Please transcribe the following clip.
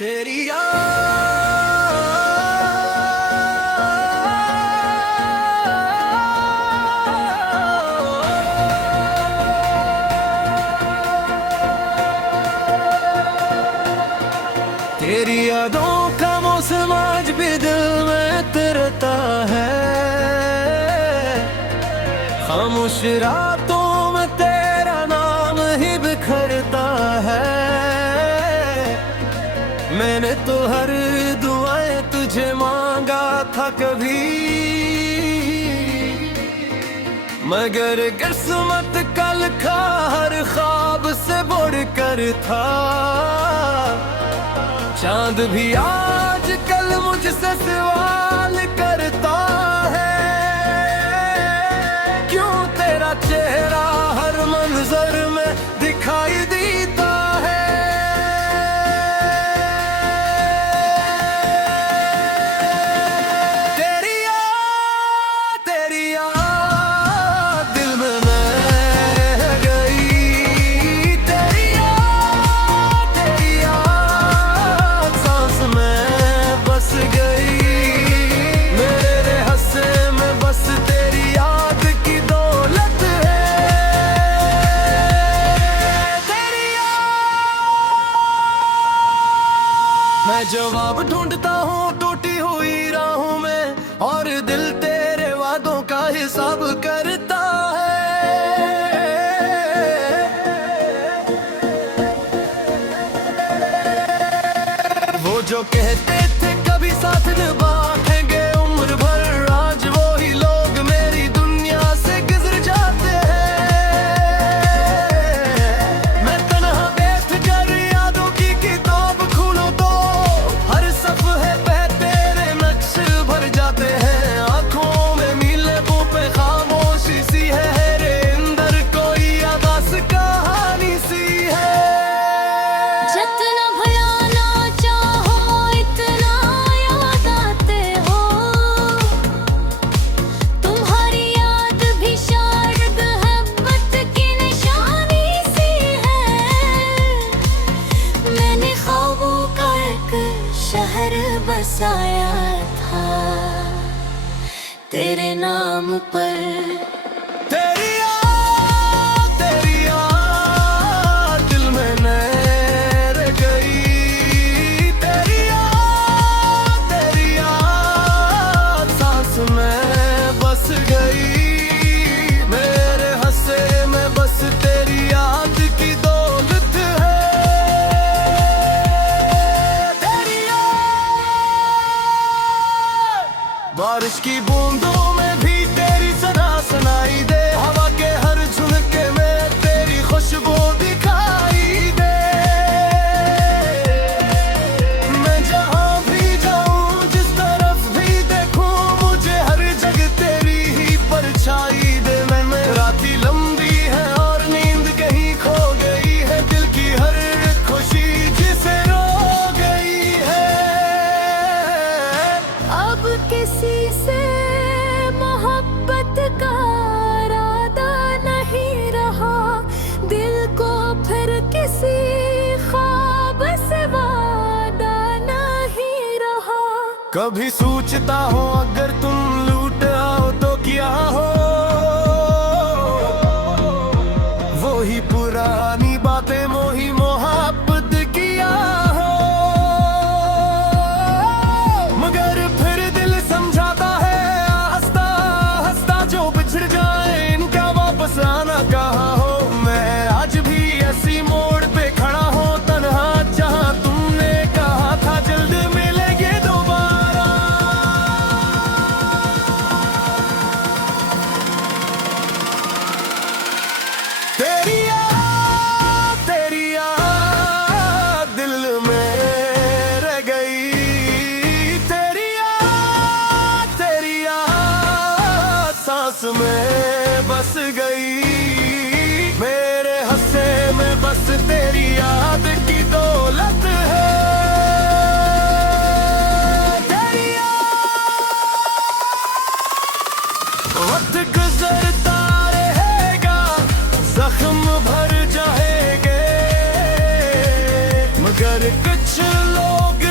तेरी याद तेरी यादों का मौसम आज भी दिल में तरता है। खामोश रातों में तेरा नाम ही बिखरता है। मैंने तो हर दुआएं तुझे मांगा था कभी, मगर किस्मत कल का हर ख्वाब से बढ़कर था। चांद भी आज कल मुझसे सवाल करता है, क्यों तेरा चेहरा हर मंजर में दिखाई देता है। तेरी याद दिल में रह गई। तेरी याद सांस में बस गई। मेरे हंसे में बस तेरी याद की दौलत है। तेरी मैं जवाब ढूंढता हूँ टूटी हुई राहों में, और दिल तेरे वादों का हिसाब करता है। वो जो कहते थे कभी साथ निभाएंगे उम्र भर, आज वो ही लोग मेरी दुनिया से गुजर जाते हैं। मैं तन्हा बैठ कर यादों की किताब खोलूं तो हर सफ़े पे तेरे नक्श भर जाते हैं। आंखों में मीले मुंह पे खामोशी सी है, रे अंदर कोई अदास कहानी सी है। जितना भुलाना चाहो इतना याद आते हो। तुम्हारी याद भी शायद मोहब्बत की निशानी सी है। मैंने ख्वाबों का एक शहर बसाया था तेरे नाम पर। तेरी याद दिल में रह गई। तेरी याद सांस में बस गई। मेरे हंसे में बस तेरी याद की दौलत है। तेरी याद बारिश की बूंदों में भी तेरी सदा सुनाई दे। हवा के हर झुनके में तेरी खुशबू दिखाई दे। मैं जहाँ भी जाऊँ जिस तरफ भी देखूँ, मुझे हर जगह तेरी ही परछाई दे। मैं राती लंबी है और नींद कहीं खो गई है, दिल की हर खुशी जिसे रो गई है। अब किसी से मोहब्बत का इरादा नहीं रहा, दिल को फिर किसी ख्वाब से वादा नहीं रहा। कभी सोचता हूँ अगर तुम लूट आओ तो क्या हो, वो ही पुरानी बातें मोही मोहब्बत किया हो। मगर फिर दिल समझाता है हंसता हंसता जो बिछड़ जाए इनका वापस आना कहाँ हो। मैं आज भी ऐसी मोड़ पे खड़ा हूँ तन्हा, जहाँ तुमने कहा था जल्द मिलेंगे दोबारा। कुछ लोग